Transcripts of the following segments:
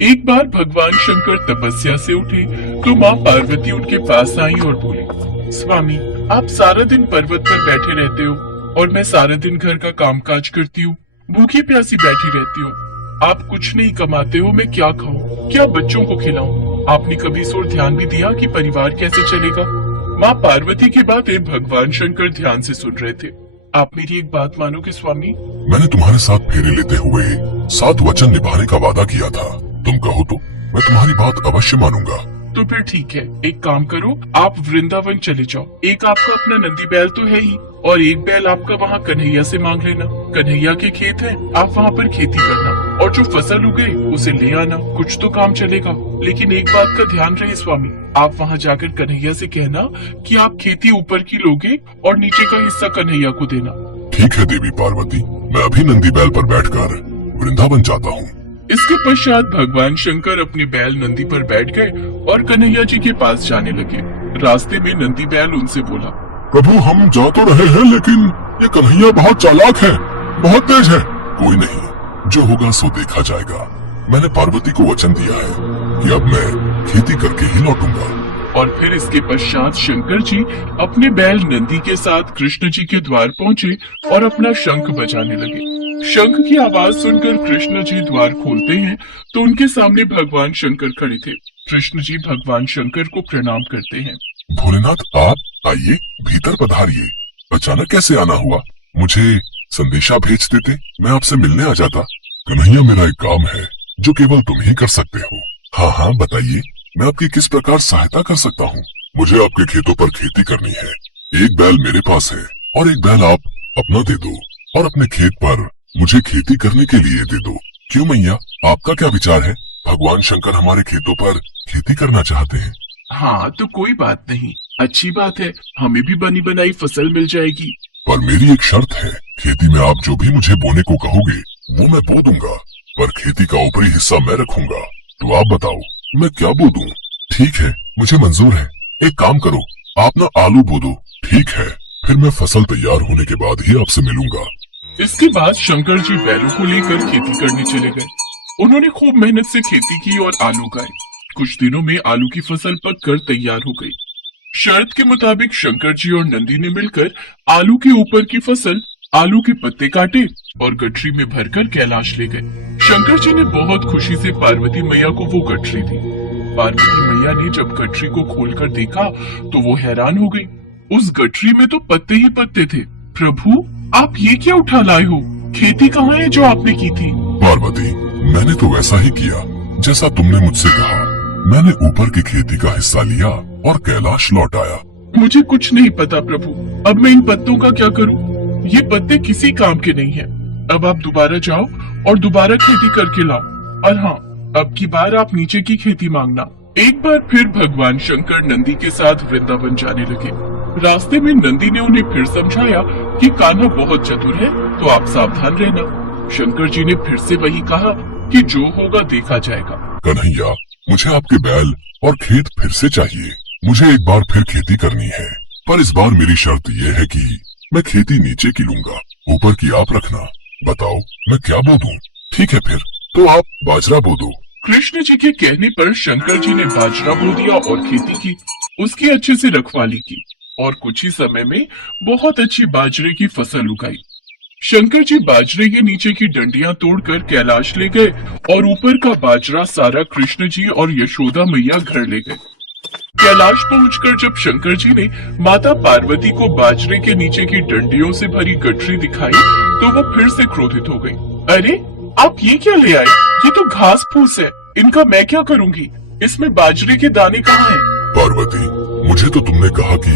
एक बार भगवान शंकर तपस्या से उठे तो माँ पार्वती उनके पास आई और बोली, स्वामी, आप सारा दिन पर्वत पर बैठे रहते हो और मैं सारा दिन घर का कामकाज करती हूँ, भूखी प्यासी बैठी रहती हूँ। आप कुछ नहीं कमाते हो, मैं क्या खाऊं, क्या बच्चों को खिलाऊं? आपने कभी इस ओर ध्यान भी दिया कि परिवार कैसे चलेगा? माँ पार्वती की बातें भगवान शंकर ध्यान से सुन रहे थे। आप मेरी एक बात मानोगे स्वामी? मैंने तुम्हारे साथ फेरे लेते हुए 7 वचन निभाने का वादा किया था। तुम कहो तो मैं तुम्हारी बात अवश्य मानूंगा। तो फिर ठीक है, एक काम करो, आप वृंदावन चले जाओ। एक आपका अपना नंदी बैल तो है ही, और एक बैल आपका वहाँ कन्हैया से मांग लेना। कन्हैया के खेत हैं, आप वहाँ पर खेती करना और जो फसल उगे उसे ले आना, कुछ तो काम चलेगा। लेकिन एक बात का ध्यान रहे स्वामी, आप वहाँ जाकर कन्हैया से कहना कि आप खेती ऊपर की लोगे और नीचे का हिस्सा कन्हैया को देना। ठीक है देवी पार्वती, मैं अभी नंदी बैल पर बैठकर वृंदावन जाता हूँ। इसके पश्चात भगवान शंकर अपने बैल नंदी पर बैठ गए और कन्हैया जी के पास जाने लगे। रास्ते में नंदी बैल उनसे बोला, प्रभु, हम जा तो रहे हैं लेकिन ये कन्हैया बहुत चालाक है, बहुत तेज है। कोई नहीं, जो होगा सो देखा जाएगा। मैंने पार्वती को वचन दिया है कि अब मैं खेती करके ही लौटूंगा। और फिर इसके पश्चात शंकर जी अपने बैल नंदी के साथ कृष्ण जी के द्वार पहुँचे और अपना शंख बजाने लगे। शंख की आवाज सुनकर कृष्ण जी द्वार खोलते हैं तो उनके सामने भगवान शंकर खड़े थे। कृष्ण जी भगवान शंकर को प्रणाम करते हैं। भोलेनाथ, आप आइए, भीतर पधारिए। अचानक कैसे आना हुआ? मुझे संदेशा भेज देते, मैं आपसे मिलने आ जाता। कन्हैया, मेरा एक काम है जो केवल तुम ही कर सकते हो। हाँ हाँ, बताइए, मैं आपकी किस प्रकार सहायता कर सकता हूँ? मुझे आपके खेतों पर खेती करनी है। एक बैल मेरे पास है और एक बैल आप अपना दे दो और अपने खेत पर मुझे खेती करने के लिए दे दो। क्यों मैया, आपका क्या विचार है? भगवान शंकर हमारे खेतों पर खेती करना चाहते हैं। हाँ तो कोई बात नहीं, अच्छी बात है, हमें भी बनी बनाई फसल मिल जाएगी। पर मेरी एक शर्त है, खेती में आप जो भी मुझे बोने को कहोगे वो मैं बो दूंगा, पर खेती का ऊपरी हिस्सा मैं रखूंगा। तो आप बताओ मैं क्या बो दूं? ठीक है, मुझे मंजूर है। एक काम करो, आप ना आलू बो दो। ठीक है, फिर मैं फसल तैयार होने के बाद ही आपसे मिलूंगा। इसके बाद शंकर जी बैलों को लेकर खेती करने चले गए। उन्होंने खूब मेहनत से खेती की और आलू उगाए। कुछ दिनों में आलू की फसल पककर तैयार हो गई। शर्त के मुताबिक शंकर जी और नंदी ने मिलकर आलू के ऊपर की फसल, आलू के पत्ते काटे और गठरी में भरकर कैलाश ले गए। शंकर जी ने बहुत खुशी से पार्वती मैया को वो गठरी दी। पार्वती मैया ने जब गठरी को खोलकर देखा तो वो हैरान हो गई। उस गठरी में तो पत्ते ही पत्ते थे। प्रभु, आप ये क्या उठा लाए हो? खेती कहाँ है जो आपने की थी? पार्वती, मैंने तो वैसा ही किया जैसा तुमने मुझसे कहा। मैंने ऊपर की खेती का हिस्सा लिया और कैलाश लौट आया। मुझे कुछ नहीं पता प्रभु, अब मैं इन पत्तों का क्या करूं? ये पत्ते किसी काम के नहीं हैं। अब आप दोबारा जाओ और दोबारा खेती करके लाओ। और हाँ, अब की बार आप नीचे की खेती मांगना। एक बार फिर भगवान शंकर नंदी के साथ वृंदावन जाने लगे। रास्ते में नंदी ने उन्हें फिर समझाया कि कान्हा बहुत चतुर है, तो आप सावधान रहना। शंकर जी ने फिर से वही कहा कि जो होगा देखा जाएगा। कन्हैया, मुझे आपके बैल और खेत फिर से चाहिए। मुझे एक बार फिर खेती करनी है, पर इस बार मेरी शर्त ये है कि मैं खेती नीचे की लूंगा, ऊपर की आप रखना। बताओ मैं क्या बो दूं? ठीक है, फिर तो आप बाजरा बो दो। कृष्ण जी के कहने पर शंकर जी ने बाजरा बो दिया और खेती की। उसकी अच्छे से रखवाली की और कुछ ही समय में बहुत अच्छी बाजरे की फसल उगाई। शंकर जी बाजरे के नीचे की डंडियां तोड़कर कैलाश ले गए और ऊपर का बाजरा सारा कृष्ण जी और यशोदा मैया घर ले गए। कैलाश पहुंचकर जब शंकर जी ने माता पार्वती को बाजरे के नीचे की डंडियों से भरी गठरी दिखाई तो वो फिर से क्रोधित हो गई। अरे, आप ये क्या ले आए? ये तो घास फूस है, इनका मैं क्या करूंगी? इसमें बाजरे के दाने कहाँ हैं? पार्वती, मुझे तो तुमने कहा कि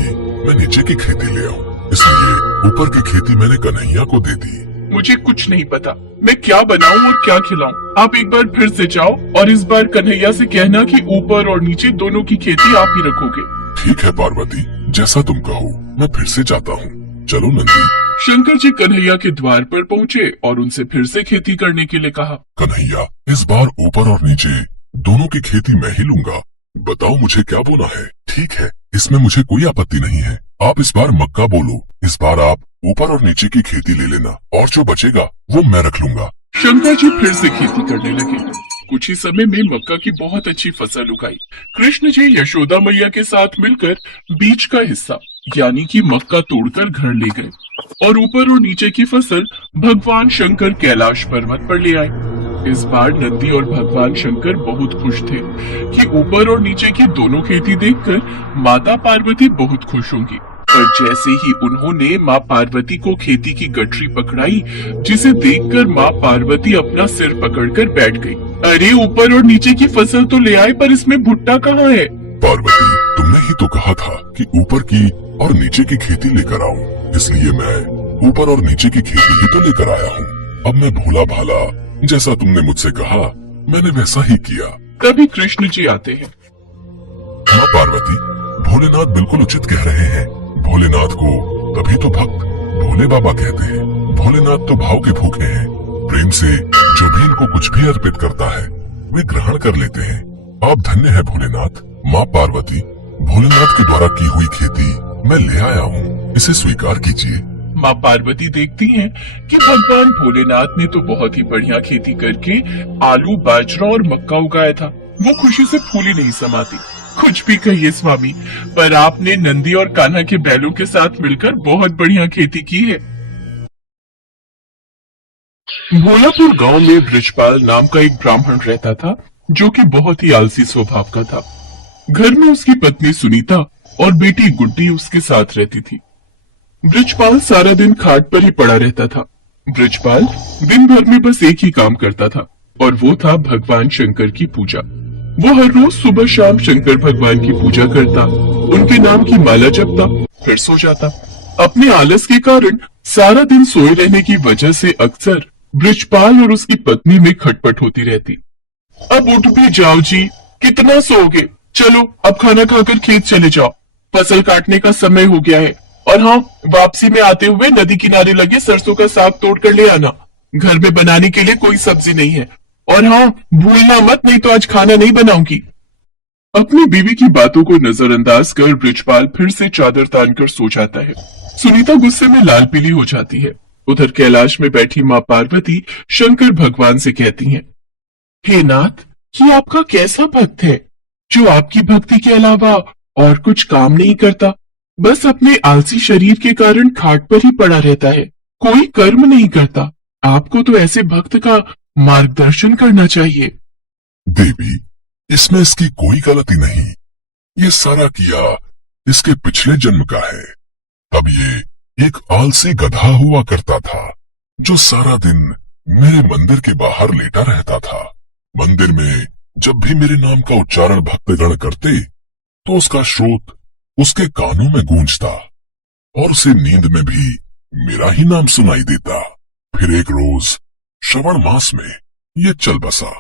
मैं नीचे की खेती ले आऊं, इसलिए ऊपर की खेती मैंने कन्हैया को दे दी। मुझे कुछ नहीं पता, मैं क्या बनाऊं और क्या खिलाऊं। आप एक बार फिर से जाओ और इस बार कन्हैया से कहना कि ऊपर और नीचे दोनों की खेती आप ही रखोगे। ठीक है पार्वती, जैसा तुम कहो, मैं फिर से जाता हूँ। चलो नंदी। शंकर जी कन्हैया के द्वार पर पहुँचे और उनसे फिर से खेती करने के लिए कहा। कन्हैया, इस बार ऊपर और नीचे दोनों की खेती मैं ही लूंगा। बताओ मुझे क्या बोना है? ठीक है, इसमें मुझे कोई आपत्ति नहीं है। आप इस बार मक्का बोलो। इस बार आप ऊपर और नीचे की खेती ले लेना और जो बचेगा वो मैं रख लूंगा। शंकर जी फिर से खेती करने लगे। कुछ ही समय में मक्का की बहुत अच्छी फसल उगाई। कृष्ण जी यशोदा मैया के साथ मिलकर बीच का हिस्सा यानी कि मक्का तोड़कर घर ले गए और ऊपर और नीचे की फसल भगवान शंकर कैलाश पर्वत पर ले आए। इस बार नंदी और भगवान शंकर बहुत खुश थे कि ऊपर और नीचे की दोनों खेती देखकर माता पार्वती बहुत खुश होंगी। पर जैसे ही उन्होंने माँ पार्वती को खेती की गठरी पकड़ाई, जिसे देखकर माँ पार्वती अपना सिर पकड़कर बैठ गई। अरे ऊपर और नीचे की फसल तो ले आए, पर इसमें भुट्टा कहाँ है? पार्वती, तुमने ही तो कहा था कि ऊपर की और नीचे की खेती लेकर आऊं, इसलिए मैं ऊपर और नीचे की खेती ही तो लेकर आया हूँ। अब मैं भोला भाला जैसा तुमने मुझसे कहा मैंने वैसा ही किया। तभी कृष्ण जी आते हैं। माँ पार्वती, भोलेनाथ बिल्कुल उचित कह रहे हैं। भोलेनाथ को तभी तो भक्त भोले बाबा कहते हैं। भोलेनाथ तो भाव के भूखे हैं। प्रेम से जो भी इनको कुछ भी अर्पित करता है वे ग्रहण कर लेते हैं। आप धन्य है भोलेनाथ। माँ पार्वती, भोलेनाथ के द्वारा की हुई खेती मैं ले आया हूँ, इसे स्वीकार कीजिए। माँ पार्वती देखती हैं कि भगवान भोलेनाथ ने तो बहुत ही बढ़िया खेती करके आलू, बाजरा और मक्का उगाया था। वो खुशी से फूली नहीं समाती। कुछ भी कहिए स्वामी, पर आपने नंदी और कान्हा के बैलों के साथ मिलकर बहुत बढ़िया खेती की है। भोलापुर गांव में ब्रिजपाल नाम का एक ब्राह्मण रहता था, जो कि बहुत ही आलसी स्वभाव का था। घर में उसकी पत्नी सुनीता और बेटी गुड्डी उसके साथ रहती थी। ब्रिजपाल सारा दिन खाट पर ही पड़ा रहता था। ब्रिजपाल दिन भर में बस एक ही काम करता था और वो था भगवान शंकर की पूजा। वो हर रोज सुबह शाम शंकर भगवान की पूजा करता, उनके नाम की माला जपता, फिर सो जाता। अपने आलस के कारण सारा दिन सोए रहने की वजह से अक्सर ब्रिजपाल और उसकी पत्नी में खटपट होती रहती। अब उठ भी जाओ जी, कितना सोओगे? चलो अब खाना खाकर खेत चले जाओ, फसल काटने का समय हो गया है। और हाँ, वापसी में आते हुए नदी किनारे लगे सरसों का साग तोड़ कर ले आना। घर में बनाने के लिए कोई सब्जी नहीं है। और हाँ, भूलना मत, नहीं तो आज खाना नहीं बनाऊंगी। अपनी बीवी की बातों को नजरअंदाज कर ब्रिजपाल फिर से चादर तानकर सो जाता है। सुनीता गुस्से में लाल पीली हो जाती है। उधर कैलाश में बैठी माँ पार्वती शंकर भगवान से कहती हैं, हे नाथ, ये आपका कैसा भक्त है जो आपकी भक्ति के अलावा और कुछ काम नहीं करता, बस अपने आलसी शरीर के कारण खाट पर ही पड़ा रहता है, कोई कर्म नहीं करता। आपको तो ऐसे भक्त का मार्गदर्शन करना चाहिए। देवी, इसमें इसकी कोई गलती नहीं। ये सारा किया इसके पिछले जन्म का है। तब ये एक आलसी गधा हुआ करता था जो सारा दिन मेरे मंदिर के बाहर लेटा रहता था। मंदिर में जब भी मेरे नाम का उच्चारण भक्तगण करते तो उसका स्रोत उसके कानों में गूंजता और उसे नींद में भी मेरा ही नाम सुनाई देता। फिर एक रोज श्रवण मास में ये चल बसा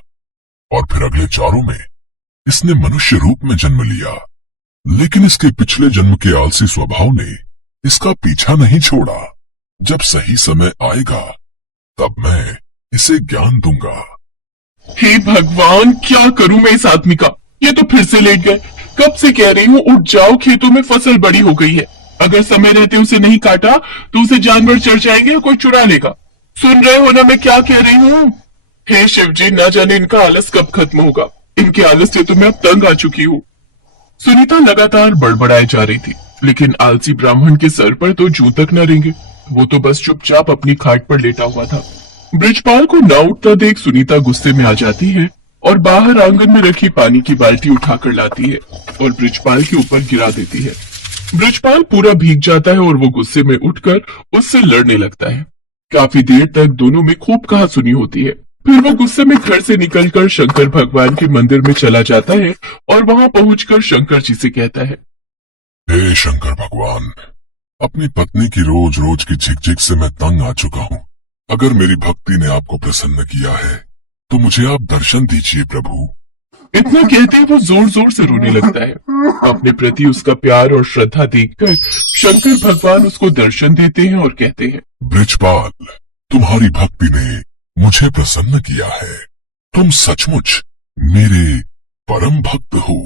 और फिर अगले चारों में इसने मनुष्य रूप में जन्म लिया। लेकिन इसके पिछले जन्म के आलसी स्वभाव ने इसका पीछा नहीं छोड़ा। जब सही समय आएगा तब मैं इसे ज्ञान दूंगा। हे भगवान, क्या करूं मैं इस आदमी का? ये तो फिर से लेट गए। कब से कह रही हूँ उठ जाओ, खेतों में फसल बड़ी हो गई है। अगर समय रहते उसे नहीं काटा तो उसे जानवर चढ़ जाएंगे और कोई चुरा लेगा। सुन रहे हो ना मैं क्या कह रही हूँ? हे शिव जी, ना जाने इनका आलस कब खत्म होगा। इनके आलस से तो मैं अब तंग आ चुकी हूँ। सुनीता लगातार बड़बड़ाए जा रही थी, लेकिन आलसी ब्राह्मण के सर पर तो जूं तक न रेंगे। वो तो बस चुपचाप अपनी खाट पर लेटा हुआ था। ब्रिजपाल को ना उठता देख सुनीता गुस्से में आ जाती है और बाहर आंगन में रखी पानी की बाल्टी उठाकर लाती है और ब्रिजपाल के ऊपर गिरा देती है। ब्रिजपाल पूरा भीग जाता है और वो गुस्से में उठकर उससे लड़ने लगता है। काफी देर तक दोनों में खूब कहासुनी होती है। फिर वो गुस्से में घर से निकलकर शंकर भगवान के मंदिर में चला जाता है और वहां पहुंचकर शंकर जी से कहता है, हे शंकर भगवान, अपनी पत्नी की रोज रोज की झिकझिक से मैं तंग आ चुका हूँ। अगर मेरी भक्ति ने आपको प्रसन्न किया है तो मुझे आप दर्शन दीजिए प्रभु। इतना कहते ही वो जोर जोर से रोने लगता है। अपने प्रति उसका प्यार और श्रद्धा देखकर शंकर भगवान उसको दर्शन देते हैं और कहते हैं, ब्रिजपाल, तुम्हारी भक्ति ने मुझे प्रसन्न किया है। तुम सचमुच मेरे परम भक्त हो।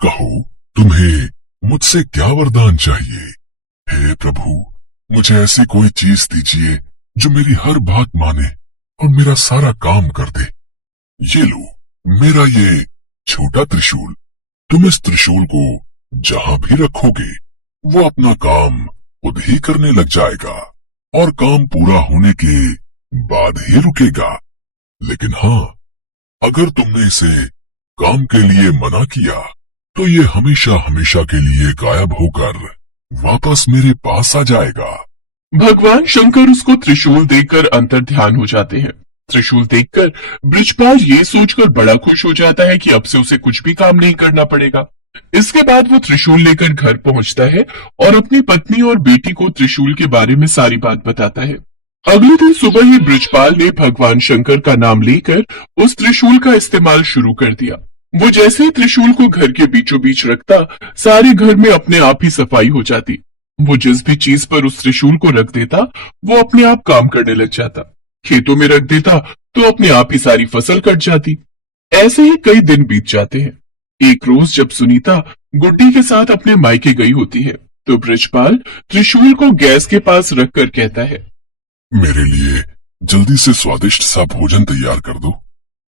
कहो, तुम्हें मुझसे क्या वरदान चाहिए? हे प्रभु, मुझे ऐसी कोई चीज दीजिए जो मेरी हर बात माने और मेरा सारा काम कर दे। ये लो, मेरा ये छोटा त्रिशूल, तुम इस त्रिशूल को जहां भी रखोगे वो अपना काम खुद ही करने लग जाएगा और काम पूरा होने के बाद ही रुकेगा। लेकिन हाँ, अगर तुमने इसे काम के लिए मना किया तो ये हमेशा हमेशा के लिए गायब होकर वापस मेरे पास आ जाएगा। भगवान शंकर उसको त्रिशूल देखकर अंतर ध्यान हो जाते हैं। त्रिशूल देखकर बृजपाल ये सोचकर बड़ा खुश हो जाता है कि अब से उसे कुछ भी काम नहीं करना पड़ेगा। इसके बाद वो त्रिशूल लेकर घर पहुंचता है और अपनी पत्नी और बेटी को त्रिशूल के बारे में सारी बात बताता है। अगले दिन सुबह ही बृजपाल ने भगवान शंकर का नाम लेकर उस त्रिशूल का इस्तेमाल शुरू कर दिया। वो जैसे ही त्रिशूल को घर के बीचों बीच रखता, सारे घर में अपने आप ही सफाई हो जाती। वो जिस भी चीज पर उस त्रिशूल को रख देता वो अपने आप काम करने लग जाता। खेतों में रख देता तो अपने आप ही सारी फसल कट जाती। ऐसे ही कई दिन बीत जाते हैं। एक रोज जब सुनीता गुड्डी के साथ अपने मायके गई होती है तो बृजपाल त्रिशूल को गैस के पास रखकर कहता है, मेरे लिए जल्दी से स्वादिष्ट सा भोजन तैयार कर दो।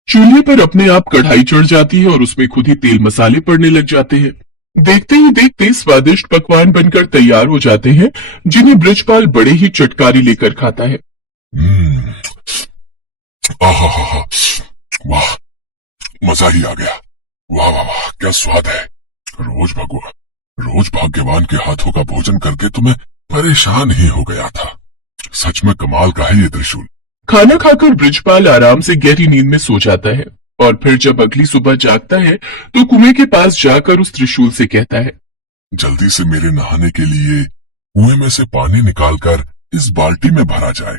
चूल्हे पर अपने आप कढ़ाई चढ़ जाती है और उसमें खुद ही तेल मसाले पड़ने लग जाते हैं। देखते ही देखते स्वादिष्ट पकवान बनकर तैयार हो जाते हैं, जिन्हें बृजपाल बड़े ही चटकारी लेकर खाता है। आहा, वाह, मजा ही आ गया। वाह वाह वाह, क्या स्वाद है। रोज भाग्यवान के हाथों का भोजन करके तो मैं परेशान ही हो गया था। सच में कमाल का है ये त्रिशूल। खाना खाकर बृजपाल आराम से गहरी नींद में सो जाता है और फिर जब अगली सुबह जागता है तो कुएं के पास जाकर उस त्रिशूल से कहता है, जल्दी से मेरे नहाने के लिए कुएं में से पानी निकालकर इस बाल्टी में भरा जाए।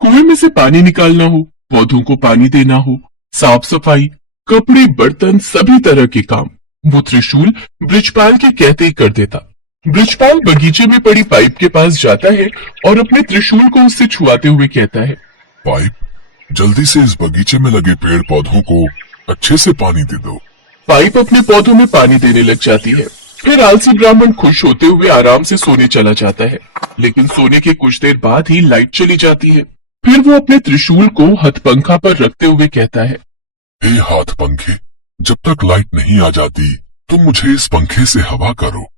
कुएं में से पानी निकालना हो, पौधों को पानी देना हो, साफ सफाई, कपड़े, बर्तन, सभी तरह के काम वो त्रिशूल बृजपाल के कहते ही कर देता। बृजपाल बगीचे में पड़ी पाइप के पास जाता है और अपने त्रिशूल को उससे छुआते हुए कहता है, पाइप, जल्दी से इस बगीचे में लगे पेड़ पौधों को अच्छे से पानी दे दो। पाइप अपने पौधों में पानी देने लग जाती है। फिर आलसी ब्राह्मण खुश होते हुए आराम से सोने चला जाता है, लेकिन सोने के कुछ देर बाद ही लाइट चली जाती है। फिर वो अपने त्रिशूल को हथपंखा पर रखते हुए कहता है, हे हाथ पंखे, जब तक लाइट नहीं आ जाती तुम मुझे इस पंखे से हवा करो।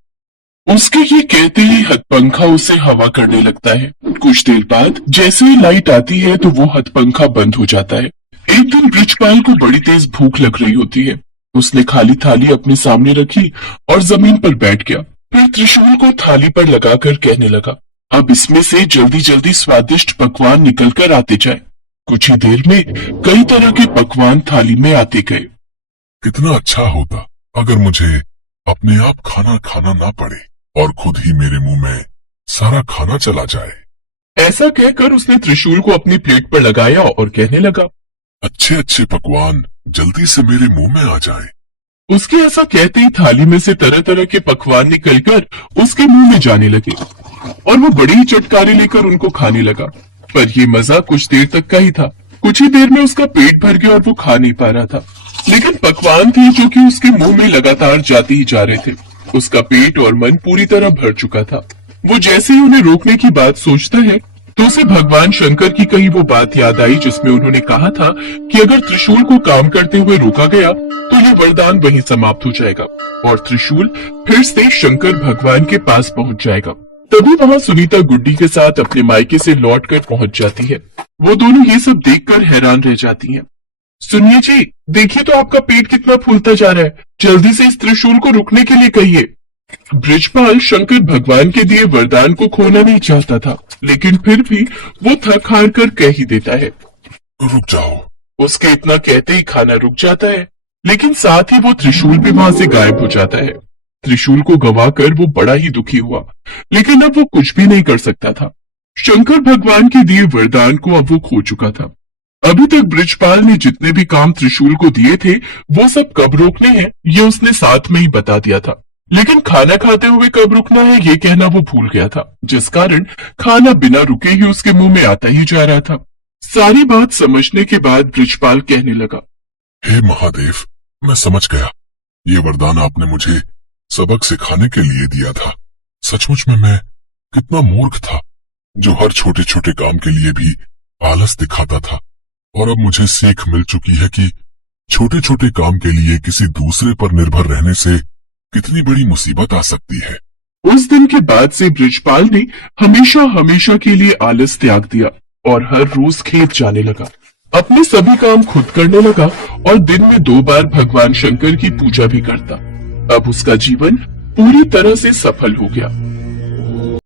उसके ये कहते ही हथपंखा उसे हवा करने लगता है। कुछ देर बाद जैसे ही लाइट आती है तो वो हथपंखा बंद हो जाता है। एक दिन बृजपाल को बड़ी तेज भूख लग रही होती है। उसने खाली थाली अपने सामने रखी और जमीन पर बैठ गया। फिर त्रिशूल को थाली पर लगाकर कहने लगा, अब इसमें से जल्दी जल्दी स्वादिष्ट पकवान निकल कर आते जाए। कुछ ही देर में कई तरह के पकवान थाली में आते गए। कितना अच्छा होता अगर मुझे अपने आप खाना खाना ना पड़े और खुद ही मेरे मुंह में सारा खाना चला जाए। ऐसा कहकर उसने त्रिशूल को अपनी प्लेट पर लगाया और कहने लगा, अच्छे अच्छे पकवान जल्दी से मेरे मुंह में आ जाए। उसके ऐसा कहते ही थाली में से तरह तरह के पकवान निकलकर उसके मुंह में जाने लगे और वो बड़ी ही चटकारे लेकर उनको खाने लगा। पर ये मजा कुछ देर तक का ही था। कुछ ही देर में उसका पेट भर गया और वो खा नहीं पा रहा था। लेकिन पकवान थे जो कि उसके मुंह में लगातार जाते ही जा रहे थे। उसका पेट और मन पूरी तरह भर चुका था। वो जैसे ही उन्हें रोकने की बात सोचता है तो उसे भगवान शंकर की कही वो बात याद आई जिसमें उन्होंने कहा था कि अगर त्रिशूल को काम करते हुए रोका गया तो ये वरदान वहीं समाप्त हो जाएगा और त्रिशूल फिर से शंकर भगवान के पास पहुंच जाएगा। तभी वहां सुनीता गुड्डी के साथ अपने मायके से लौटकर पहुंच जाती है। वो दोनों ये सब देखकर हैरान रह जाती हैं। सुनिए जी, देखिए तो आपका पेट कितना फूलता जा रहा है। जल्दी से इस त्रिशूल को रुकने के लिए कहिए। बृजपाल शंकर भगवान के दिए वरदान को खोना नहीं चाहता था, लेकिन फिर भी वो थक हार कर कह ही देता है। रुक जाओ। उसके इतना कहते ही खाना रुक जाता है, लेकिन साथ ही वो त्रिशूल भी वहां से गायब हो जाता है। त्रिशूल को गंवाकर वो बड़ा ही दुखी हुआ, लेकिन अब वो कुछ भी नहीं कर सकता था। शंकर भगवान के दिए वरदान को अब वो खो चुका था। अभी तक बृजपाल ने जितने भी काम त्रिशूल को दिए थे वो सब कब रोकने हैं ये उसने साथ में ही बता दिया था, लेकिन खाना खाते हुए कब रुकना है ये कहना वो भूल गया था, जिस कारण खाना बिना रुके ही उसके मुंह में आता ही जा रहा था। सारी बात समझने के बाद बृजपाल कहने लगा, हे महादेव, मैं समझ गया। ये वरदान आपने मुझे सबक सिखाने के लिए दिया था। सचमुच में मैं कितना मूर्ख था जो हर छोटे छोटे काम के लिए भी आलस दिखाता था। और अब मुझे सीख मिल चुकी है कि छोटे छोटे काम के लिए किसी दूसरे पर निर्भर रहने से कितनी बड़ी मुसीबत आ सकती है। उस दिन के बाद से बृजपाल ने हमेशा हमेशा के लिए आलस त्याग दिया और हर रोज खेत जाने लगा। अपने सभी काम खुद करने लगा और दिन में 2 बार भगवान शंकर की पूजा भी करता। अब उसका जीवन पूरी तरह से सफल हो गया।